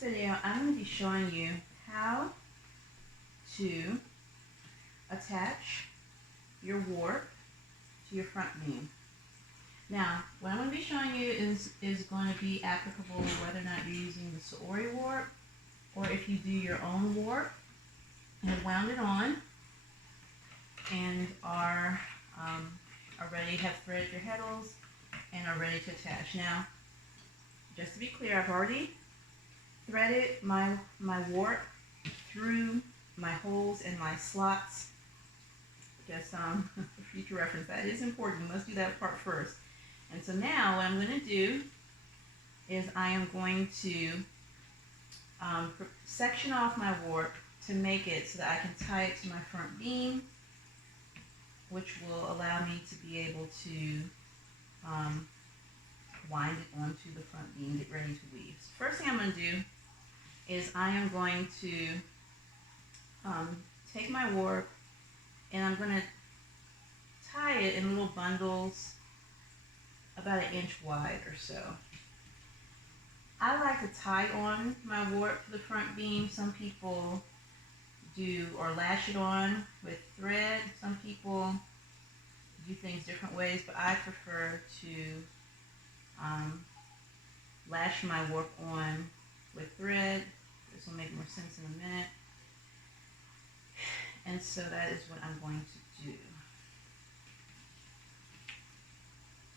video, I'm going to be showing you how to attach your warp to your front beam. Now, what I'm going to be showing you is going to be applicable whether or not you're using the Saori warp or if you do your own warp and have wound it on and are ready, have threaded your heddles and are ready to attach. Now, just to be clear, I've already threaded my warp through my holes and my slots. Just for future reference, that is important. You must do that part first. And so now what I'm going to do is I am going to section off my warp to make it so that I can tie it to my front beam, which will allow me to be able to wind it onto the front beam, get ready to weave. So first thing I'm going to do is I am going to take my warp and I'm going to tie it in little bundles about 1 inch wide or so. I like to tie on my warp to the front beam. Some people do or lash it on with thread. Some people do things different ways, but I prefer to lash my warp on with thread. This will make more sense in a minute. And so that is what I'm going to do.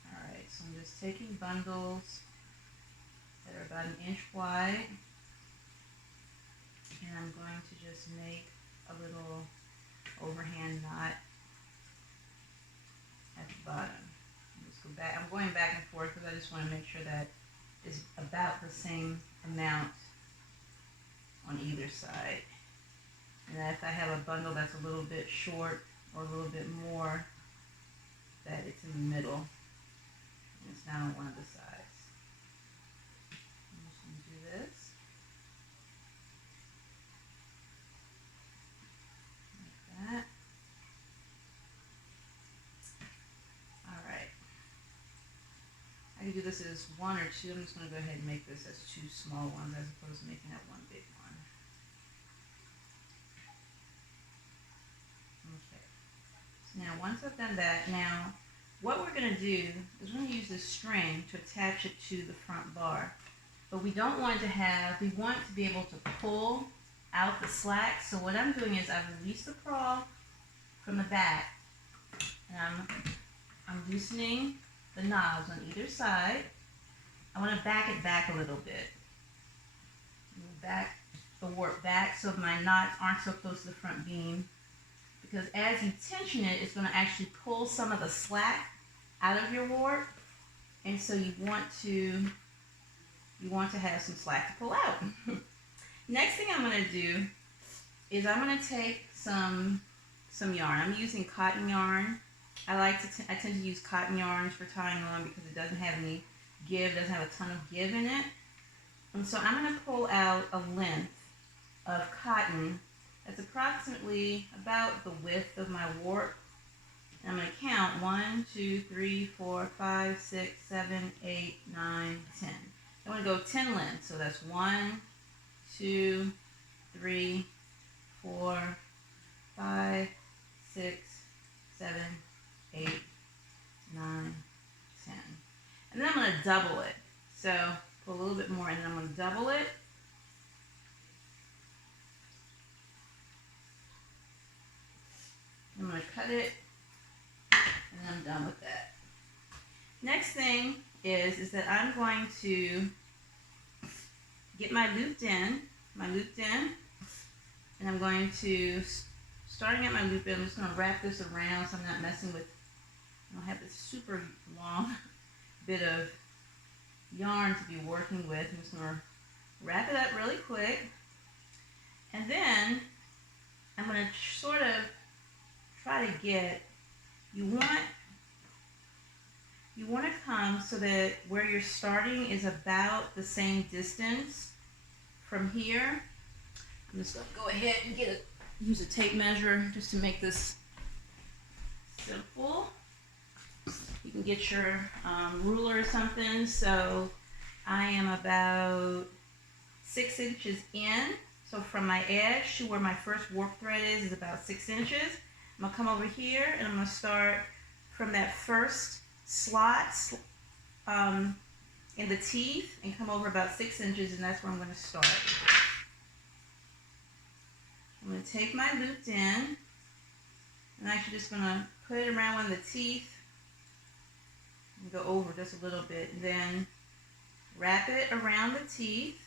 Alright, so I'm just taking bundles that are about 1 inch wide, and I'm going to just make a little overhand knot at the bottom. I'm going back and forth because I just want to make sure that it's about the same amount on either side. And that if I have a bundle that's a little bit short or a little bit more, that it's in the middle and it's not on one of the sides. I'm just going to do this. Like that. Alright. I can do this as 1 or 2. I'm just going to go ahead and make this as 2 small ones as opposed to making that one big one. Okay. So now once I've done that, now what we're going to do is we're going to use this string to attach it to the front bar. But we don't want to have, we want to be able to pull out the slack. So what I'm doing is I've released the crawl from the back and I'm loosening the knobs on either side. I want to back it back a little bit. Back the warp back so my knots aren't so close to the front beam, because as you tension it, it's going to actually pull some of the slack out of your warp, and so you want to have some slack to pull out. Next thing I'm going to do is I'm going to take some yarn. I'm using cotton yarn. I tend to use cotton yarns for tying on because it doesn't have any give, doesn't have a ton of give in it. And so I'm going to pull out a length of cotton that's approximately about the width of my warp. And I'm going to count 1, 2, 3, 4, 5, 6, 7, 8, 9, 10. I'm going to go 10 lengths. So that's 1, 2, 3, 4, 5, 6, 7, 8, 9, 10. And then I'm going to double it. So put a little bit more and then I'm going to double it. I'm going to cut it and I'm done with that. Next thing is that I'm going to get my looped in, and I'm going to, starting at my loop in, I'm just going to wrap this around so I'm not messing with, I don't have this super long bit of yarn to be working with. I'm just going to wrap it up really quick, and then I'm going to sort of try to get, you want to come so that where you're starting is about the same distance from here. I'm just going to go ahead and use a tape measure just to make this simple. You can get your ruler or something. So I am about 6 inches in. So from my edge to where my first warp thread is about 6 inches. I'm gonna come over here and I'm gonna start from that first slot in the teeth and come over about 6 inches, and that's where I'm gonna start. I'm gonna take my looped end. I'm actually just gonna put it around one of the teeth and go over just a little bit, and then wrap it around the teeth.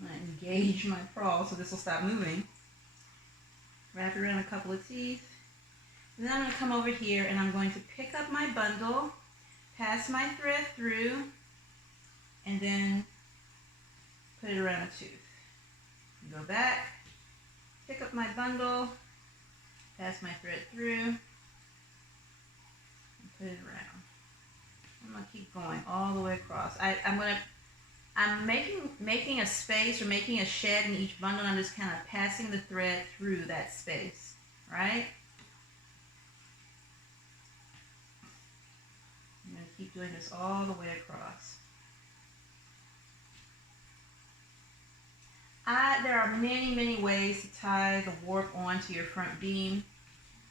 I'm going to engage my pawl so this will stop moving. Wrap it around a couple of teeth. And then I'm going to come over here and I'm going to pick up my bundle, pass my thread through, and then put it around a tooth. Go back, pick up my bundle, pass my thread through, and put it around. I'm going to keep going all the way across. I'm making a space or making a shed in each bundle. I'm just kind of passing the thread through that space, right? I'm going to keep doing this all the way across. There are many, many ways to tie the warp onto your front beam.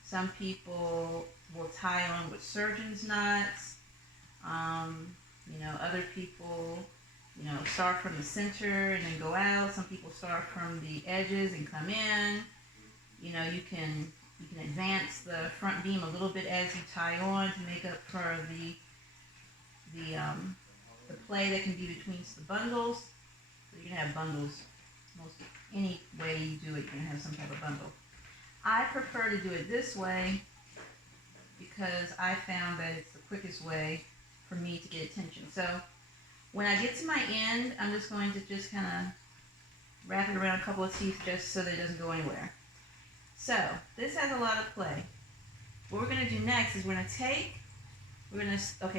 Some people will tie on with surgeon's knots. Other people, start from the center and then go out. Some people start from the edges and come in. You can advance the front beam a little bit as you tie on to make up for the play that can be between the bundles. So you can have bundles. Any way you do it, you're going to have some type of bundle. I prefer to do it this way because I found that it's the quickest way for me to get attention. So when I get to my end, I'm just going to just kind of wrap it around a couple of teeth just so that it doesn't go anywhere. So this has a lot of play. What we're going to do next is okay,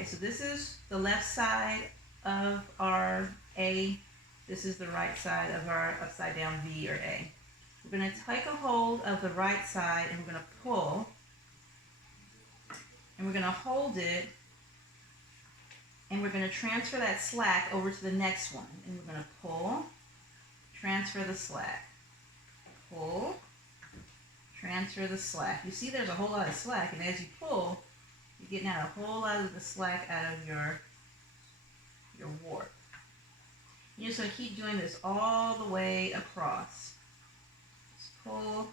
so this is the left side of our A. This is the right side of our upside down V or A. We're going to take a hold of the right side and we're going to pull. And we're going to hold it. And we're going to transfer that slack over to the next one. And we're going to pull, transfer the slack. Pull, transfer the slack. You see there's a whole lot of slack. And as you pull, you're getting out a whole lot of the slack out of your warp. You're just going to keep doing this all the way across. Just pull.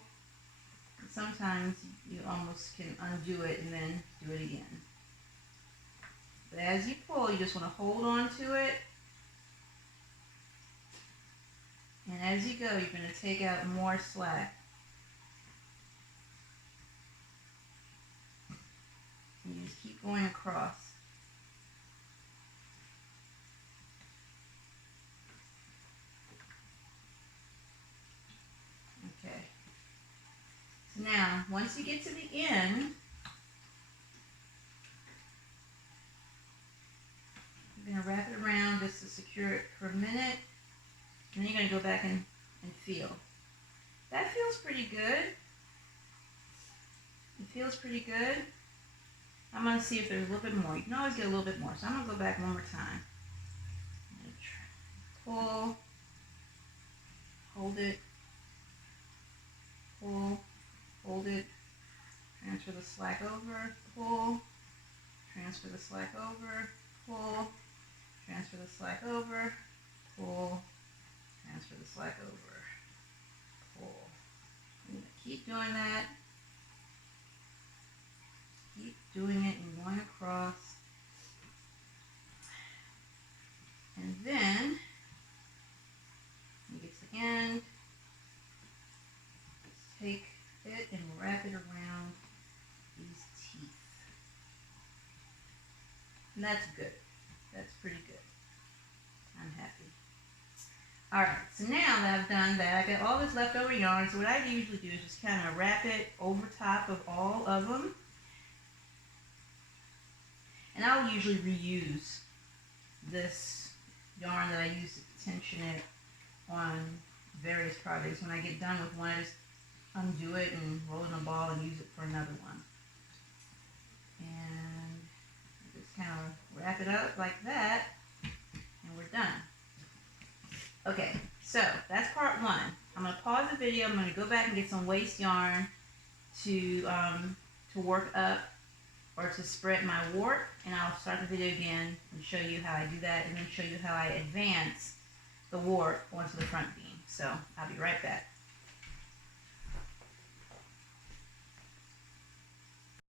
And sometimes you almost can undo it and then do it again. But as you pull, you just want to hold on to it. And as you go, you're going to take out more slack. And you just keep going across. Okay. So now, once you get to the end, you're going to wrap it around just to secure it for a minute. And then you're going to go back and feel. That feels pretty good. It feels pretty good. I'm going to see if there's a little bit more. You can always get a little bit more. So I'm going to go back one more time. Pull. Hold it. Pull. Hold it. Transfer the slack over. Pull. Transfer the slack over. Pull. Transfer the slack over. Pull. Transfer the slack over. Pull. I'm going to keep doing that. Keep doing it and going across. And then, when you get to the end, just take it and wrap it around these teeth. And that's good. That's pretty good. I'm happy. Alright, so now that I've done that, I got all this leftover yarn. So what I usually do is just kind of wrap it over top of all of them. And I'll usually reuse this yarn that I use to tension it on various projects. When I get done with one, I just undo it and roll it in a ball and use it for another one. And just kind of wrap it up like that, and we're done. Okay, so that's part one. I'm going to pause the video. I'm going to go back and get some waste yarn to work up or to spread my warp, and I'll start the video again and show you how I do that, and then show you how I advance the warp onto the front beam. So I'll be right back.